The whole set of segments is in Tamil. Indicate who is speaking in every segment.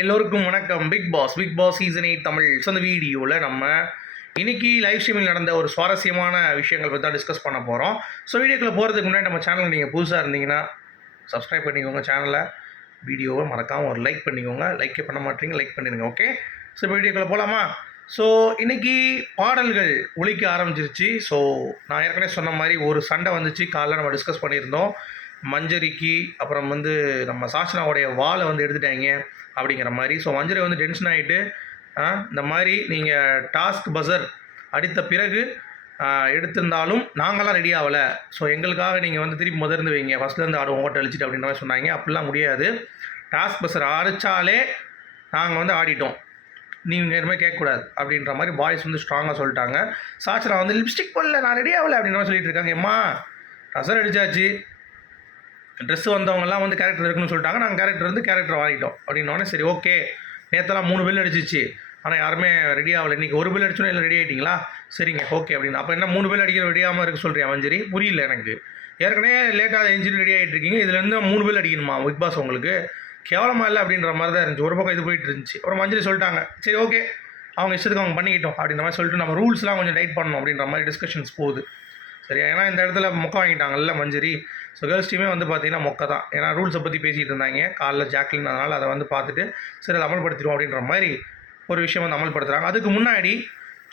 Speaker 1: எல்லோருக்கும் வணக்கம். Bigg Boss Bigg Boss season eight Tamil so அந்த வீடியோவில் நம்ம இன்னைக்கு லைவ் ஸ்ட்ரீமில் நடந்த ஒரு சுவாரஸ்யமான விஷயங்கள் பற்றி தான் டிஸ்கஸ் பண்ண போகிறோம் ஸோ வீடியோக்குள்ளே போகிறதுக்கு முன்னாடி நம்ம சேனல் நீங்கள் புதுசாக இருந்தீங்கன்னா சப்ஸ்கிரைப் பண்ணிக்கோங்க சேனலை வீடியோவை மறக்காமல் ஒரு லைக் பண்ணிக்கோங்க. லைக்கே பண்ண மாட்டீங்க லைக் பண்ணிடுங்க ஓகே ஸோ வீடியோக்குள்ளே போகலாமா ஸோ இன்னைக்கு பாடல்கள் ஒழிக்க ஆரம்பிச்சிருச்சு. ஸோ நான் ஏற்கனவே சொன்ன மாதிரி ஒரு சண்டை வந்துச்சு. காலைல நம்ம டிஸ்கஸ் பண்ணியிருந்தோம். மஞ்சரிக்கு அப்புறம் வந்து நம்ம சாச்சனாவுடைய வாலை வந்து எடுத்துட்டாங்க அப்படிங்கிற மாதிரி. ஸோ மஞ்சரி வந்து டென்ஷன் ஆகிட்டு இந்த மாதிரி நீங்கள் டாஸ்க் பஸர் அடித்த பிறகு எடுத்திருந்தாலும் நாங்களாம் ரெடி ஆகலை. ஸோ எங்களுக்காக நீங்கள் வந்து திருப்பி முதர்ந்து வைங்க. ஃபஸ்ட்லேருந்து ஆடுவோம் ஓட்ட அழிச்சிட்டு அப்படின்ற மாதிரி சொன்னாங்க. அப்படிலாம் முடியாது. டாஸ்க் பஸர் அடித்தாலே நாங்கள் வந்து ஆடிட்டோம். நீங்கள் எதுவுமே கேட்கக்கூடாது அப்படின்ற மாதிரி பாய்ஸ் வந்து ஸ்ட்ராங்காக சொல்லிட்டாங்க. சாச்சரா வந்து லிப்ஸ்டிக் போடல நான் ரெடி ஆகலை அப்படின்ற மாதிரி சொல்லிட்டு இருக்காங்க. எம்மா ரசர் அடித்தாச்சு ட்ரெஸ் வந்தவங்கலாம் வந்து கேரக்டர் இருக்குன்னு சொல்லிட்டாங்க. நாங்கள் கேரக்டர் வந்து கேரக்டர் வாங்கிட்டோம் அப்படின்னோடனே சரி ஓகே நேற்றெல்லாம் மூணு பில் அடிச்சிச்சு. ஆனால் யாருமே ரெடி ஆகலை. இன்றைக்கி ஒரு பில் அடிச்சோன்னே இல்லை ரெடி ஆகிட்டிங்களா சரிங்க ஓகே அப்படின்னு. அப்போ என்ன மூணு பில் அடிக்கிற ரெடி ஆகாமல் இருக்க சொல்கிறேன் மஞ்சரி? புரியல எனக்கு. ஏற்கனவே லேட்டாக இன்ஜின் ரெடி ஆகிட்டு இருக்கீங்க. இதுலேருந்து மூணு பில் அடிக்கணுமா பிக் பாஸ் உங்களுக்கு? கேவலமாக இல்லை அப்படின்ற மாதிரி தான் இருந்துச்சு. ஒரு பக்கம் இது போயிட்டு இருந்துச்சு. அப்புறம் மஞ்சரி சொல்லிட்டாங்க சரி ஓகே அவங்க இஷ்டத்துக்கு அவங்க பண்ணிக்கிட்டோம் அப்படின்ற மாதிரி சொல்லிட்டு நம்ம ரூல்ஸ்லாம் கொஞ்சம் டைட் பண்ணணும் அப்படின்ற மாதிரி டிஸ்கஷன்ஸ் போகுது. சரியா? ஏன்னா இந்த இடத்துல முக்கம் வாங்கிட்டாங்கல்ல மஞ்சரி? ஸோ கேர்ள்ஸ் டீமே வந்து பார்த்தீங்கன்னா மொக்க தான் ஏன்னா ரூல்ஸை பற்றி பேசிகிட்டு இருந்தாங்க. காலைல ஜாக்லின் அதனால் அதை வந்து பார்த்துட்டு சரி அதை அமல்படுத்திடுவோம் அப்படின்ற மாதிரி ஒரு விஷயம் வந்து அமல்படுத்துகிறாங்க அதுக்கு முன்னாடி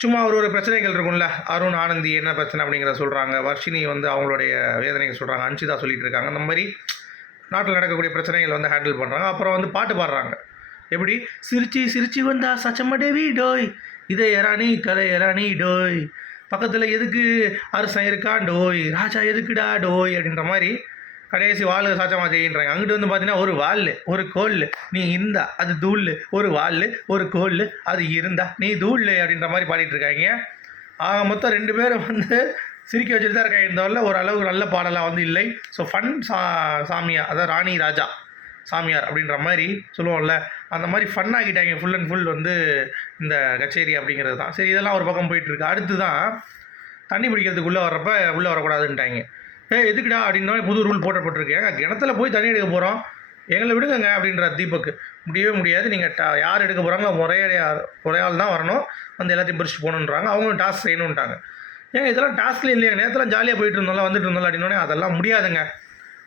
Speaker 1: சும்மா ஒரு ஒரு பிரச்சனைகள் இருக்கும்ல. அருண் ஆனந்தி என்ன பிரச்சனை அப்படிங்கிறத சொல்கிறாங்க வர்ஷினி வந்து அவங்களுடைய வேதனைகள் சொல்கிறாங்க அன்ஷிதா சொல்லிட்டு இருக்காங்க. அந்த மாதிரி நாட்டில் நடக்கக்கூடிய பிரச்சனைகள் வந்து ஹேண்டில் பண்ணுறாங்க அப்புறம் வந்து பாட்டு பாடுறாங்க. எப்படி? சிரிச்சு சிரிச்சு வந்தா சச்சமடேவி டோய் இதை எராணி கதை எரானி டோய் பக்கத்தில் எதுக்கு அரசன் இருக்கா? டோய் ராஜா எதுக்குடா டோய் அப்படின்ற மாதிரி கடைசி வாள் சாச்சமா செய்யின்றாங்க. அங்கிட்டு வந்து பார்த்தீங்கன்னா ஒரு வாள் ஒரு கோல் நீ இருந்தா அது தூள் ஒரு வாள் ஒரு கோல் அது இருந்தா நீ தூள் அப்படின்ற மாதிரி பாடிட்டு இருக்காங்க. ஆக மொத்தம் ரெண்டு பேரும் வந்து சிரிக்க வச்சுட்டு தான் இருக்காங்க. இந்த ஒரு அளவுக்கு நல்ல பாடலாக வந்து இல்லை. ஸோ ஃபன் சா சாமியா அதாவது ராணி ராஜா சாமியார் அப்படின்ற மாதிரி சொல்லுவோம்ல. அந்த மாதிரி ஃபன் ஆகிட்டாங்க ஃபுல் அண்ட் ஃபுல் வந்து இந்த கச்சேரி அப்படிங்கிறது தான். சரி இதெல்லாம் ஒரு பக்கம் போயிட்டுருக்கு அடுத்து தான் தண்ணி பிடிக்கிறதுக்குள்ளே வர்றப்ப உள்ளே வரக்கூடாதுன்ட்டாங்க. ஏ எதுக்குடா அப்படின்னா புது ரூல் போட்டப்பட்டிருக்கு ஏங்க கிணத்துல போய் தண்ணி எடுக்க போகிறோம் எங்களை விடுங்கங்க அப்படின்ற தீபக் முடியவே முடியாது. நீங்கள் டா யார் எடுக்க போகிறாங்க முறையாக ஒரே ஆள் தான் வரணும். வந்து எல்லாத்தையும் பிரிச்சுட்டு போகணுன்றாங்க. அவங்களும் டாஸ்க் செய்யணுன்ட்டாங்க ஏன் இதெல்லாம் டாஸ்க்ல இல்லையா. நேரத்தில் ஜாலியாக போயிட்டு இருந்தோம்ல வந்துட்டு இருந்தோம்ல அப்படின்னோடனே அதெல்லாம் முடியாதுங்க.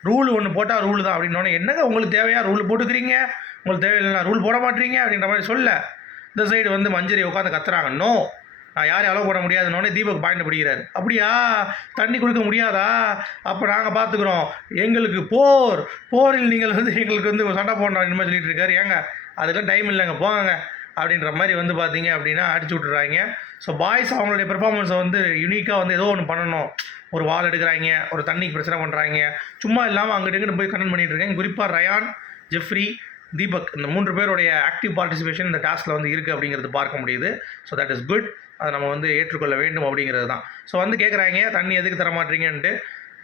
Speaker 1: ரூல் ஒன்று போட்டால் ரூல் தான். அப்படின்னோடனே என்னங்க உங்களுக்கு தேவையா? ரூல் போட்டுக்கிறீங்க? உங்களுக்கு தேவையில்லைனா ரூல் போட மாட்டீங்க? அப்படின்ற மாதிரி சொல்ல. இந்த சைடு வந்து மஞ்சரி உட்காந்து கத்துறாங்க. நோ நான் யாரையும் அலோவ் பண்ண முடியாதுன்னொடனே தீபக் பாயிண்ட் பிடிக்கிறாரு. அப்படியா? தண்ணி கொடுக்க முடியாதா? அப்போ நாங்கள் பார்த்துக்குறோம் எங்களுக்கு போர். போரில் நீங்கள் வந்து எங்களுக்கு வந்து சண்டை போடணும் இனிமேல் சொல்லிட்டு இருக்காரு. ஏங்க அதுக்கெல்லாம் டைம் இல்லைங்க. போங்க அப்படின்ற மாதிரி வந்து பார்த்தீங்க அப்படின்னா அடிச்சு விட்டுறாங்க. ஸோ பாய்ஸ் அவங்களுடைய பெர்ஃபார்மன்ஸை வந்து யூனிக்காக வந்து ஏதோ ஒன்று பண்ணணும். ஒரு வால் எடுக்கிறாங்க ஒரு தண்ணிக்கு பிரச்சனை பண்ணுறாங்க சும்மா இல்லாமல் அங்கிட்டு இங்கிட்டு போய் கண்டென்ட் பண்ணிட்டு இருக்காங்க. குறிப்பாக ரயான் ஜெஃப்ரி தீபக் இந்த மூன்று பேருடைய ஆக்டிவ் பார்ட்டிசிபேஷன் இந்த டாஸ்கில் வந்து இருக்குது அப்படிங்கிறது பார்க்க முடியுது. ஸோ தட் இஸ் குட் அதை நம்ம வந்து ஏற்றுக்கொள்ள வேண்டும் அப்படிங்கிறது தான். ஸோ வந்து கேட்குறாங்க தண்ணி எதுக்கு தர மாட்டீங்கன்ட்டு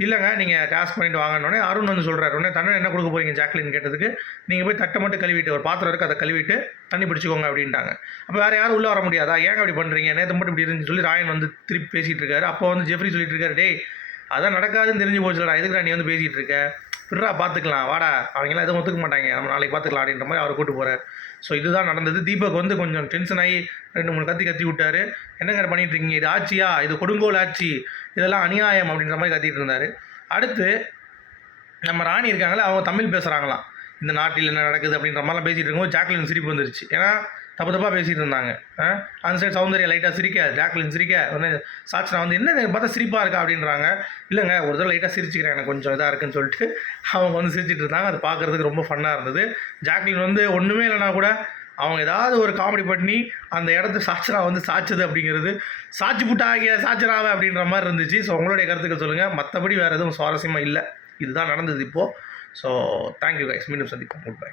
Speaker 1: இல்லைங்க நீங்கள் டாஸ்க் பண்ணிட்டு வாங்கினோடனே அருண் வந்து சொல்கிறாரு உடனே தண்ணி என்ன கொடுக்க போறீங்க ஜாக்லின் கேட்டதுக்கு நீங்கள் போய் தட்டை மட்டும் கழுவிட்டு ஒரு பாத்திரம் இருக்குது அதை கழுவிட்டு தண்ணி பிடிச்சிக்கோங்க அப்படின்ட்டாங்க. அப்போ வேறு யாரும் உள்ளே வர முடியாதா? ஏங்க அப்படி பண்ணுறீங்க நேற்று மட்டும் இப்படி இருந்துச்சு சொல்லி ராயன் வந்து திருப்பி பேசிகிட்டு இருக்காரு. அப்போ வந்து ஜெஃப்ரி சொல்லிட்டு இருக்காரு டேய் அதான் நடக்காதுன்னு தெரிஞ்சு போச்சுடா எதுக்குடா நீ வந்து பேசிகிட்டு இருக்க? விட்றா பார்த்துக்கலாம் வாடா. அவங்களாம் எதுவும் ஒத்துக்க மாட்டாங்க. நம்ம நாளைக்கு பார்த்துக்கலாம் அப்படின்ற மாதிரி அவர் கூட்டு போகிறார் ஸோ இதுதான் நடந்தது. தீபக் வந்து கொஞ்சம் டென்ஷன் ஆகி ரெண்டு மூணு கத்தி கத்தி விட்டாரு. என்னங்க பண்ணிட்டு இருக்கீங்க? இது ஆட்சியா? இது கொடுங்கோல் ஆட்சி. இதெல்லாம் அநியாயம் அப்படின்ற மாதிரி கத்திட்டு இருந்தார். அடுத்து நம்ம ராணி இருக்காங்களே அவங்க தமிழ் பேசுகிறாங்களாம் இந்த நாட்டில் என்ன நடக்குது அப்படின்ற மாதிரிலாம் பேசிகிட்டு இருக்கும்போது ஜாக்லின் சிரிப்பு வந்துருச்சு. ஏன்னா தப்பு தப்பாக பேசிகிட்டு இருந்தாங்க. அந்த சைடு சௌந்தர்யா லைட்டாக சிரிக்க ஜாக்லின் சிரிக்க உடனே சாட்சனா வந்து என்ன பார்த்தா சிரிப்பாக இருக்கா? அப்படின்றாங்க. இல்லைங்க ஒரு தடவை லைட்டாக சிரிச்சுக்கிறேன் எனக்கு கொஞ்சம் இதாக இருக்குன்னு சொல்லிட்டு அவங்க வந்து சிரிச்சிட்டு இருந்தாங்க. அது பார்க்குறதுக்கு ரொம்ப ஃபன்னாக இருந்தது. ஜாக்லின் வந்து ஒன்றுமே இல்லைனா கூட அவங்க ஏதாவது ஒரு காமெடி பண்ணி அந்த இடத்து சாட்சனா வந்து சாச்சது அப்படிங்கிறது சாட்சி புட்டாகிய சாச்சராவை அப்படின்ற மாதிரி இருந்துச்சு. ஸோ உங்களுடைய கருத்துக்கள் சொல்லுங்கள் மற்றபடி வேறு எதுவும் சுவாரஸ்யமாக இல்லை. இதுதான் நடந்தது இப்போது ஸோ தேங்க்யூ கைஸ் மீண்டும் சந்திப்போம். Good bye